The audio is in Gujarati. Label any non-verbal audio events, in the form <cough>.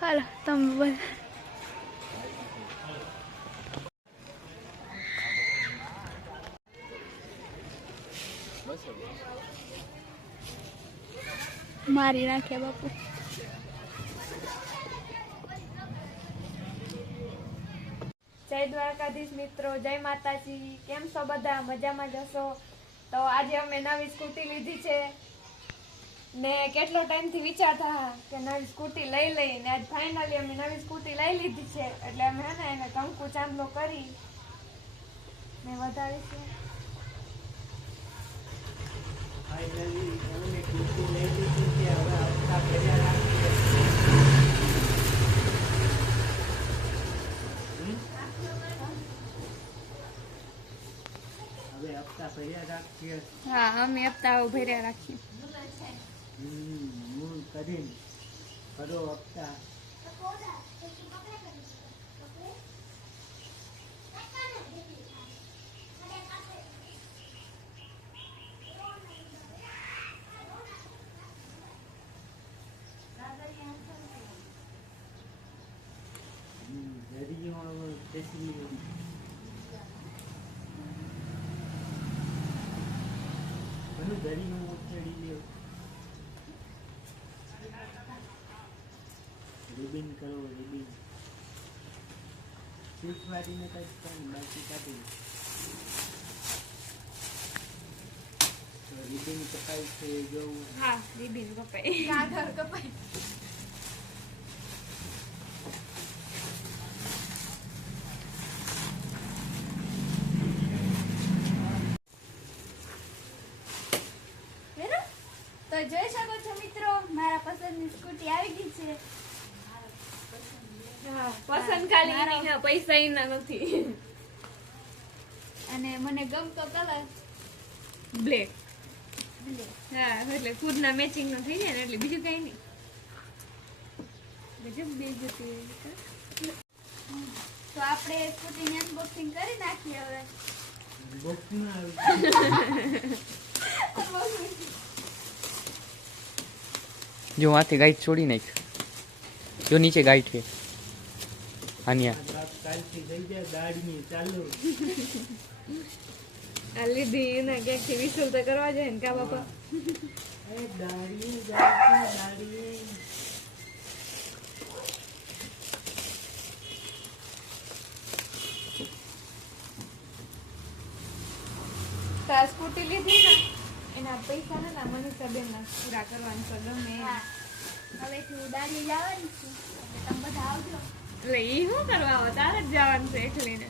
હાલો તમે બોલ. મારી નાખ્યા બાપુ. જય દ્વારકાધીશ મિત્રો, જય માતાજી. કેમ છો બધા? મજામાં જશો તો આજે અમે નવી સ્કૂટી લીધી છે. ને કેટલો ટાઈમથી વિચારતા કે નવી સ્કૂટી લઈ લઈ ને આજ ફાઇનલી અમે નવી સ્કૂટી લઈ લીધી છે. એટલે અમે ને એને કંકુ ચાંદલો કરી ને વધારીશું હવે હપ્તા ભર્યા રાખીએ હા અમે હપ્તા ભર્યા રાખીએ. મૂળ કરીને. કરો હપ્તા. Thank દરિયો ચડી રિબિન કરો રિબિન. સ્વીટ વાળીને કંઈક પણ બાકી કાઢી તો રિબિન કપાય છે જોવું. હા કપાય. કપાઈ આગળ કપાઈ હેરો? તો જોઈ શકો છો મિત્રો મારા સ્કૂટી આવી ગઈ છે. પસંદ ખાલી મારો- એની હા, પૈસા એના નથી. અને મને ગમતો કલર બ્લેક. હા એટલે ખુદના મેચિંગ નો થઈ જાય ને એટલે બીજું કઈ નહીં. ગજબ બેઇજ્જતી તો આપણે સ્કૂટીની અનબોક્સિંગ કરી નાખીએ હવે. બોક્સમાં <laughs> જો આથી ગાઈડ છોડી નાખ. જો નીચે ગાઈડ છે. આન્યા કરવા જાય ને કા બાપા? સ્કૂટી લીધી ને? એના પૈસા ને મનુષ્યબેન ના પૂરા કરવાનું છે ગમે હવેથી દાડી જવાની છું. તમે બધા આવજો. એટલે એ શું કરવા આવો? તારે જ જવાનું છે એકલીને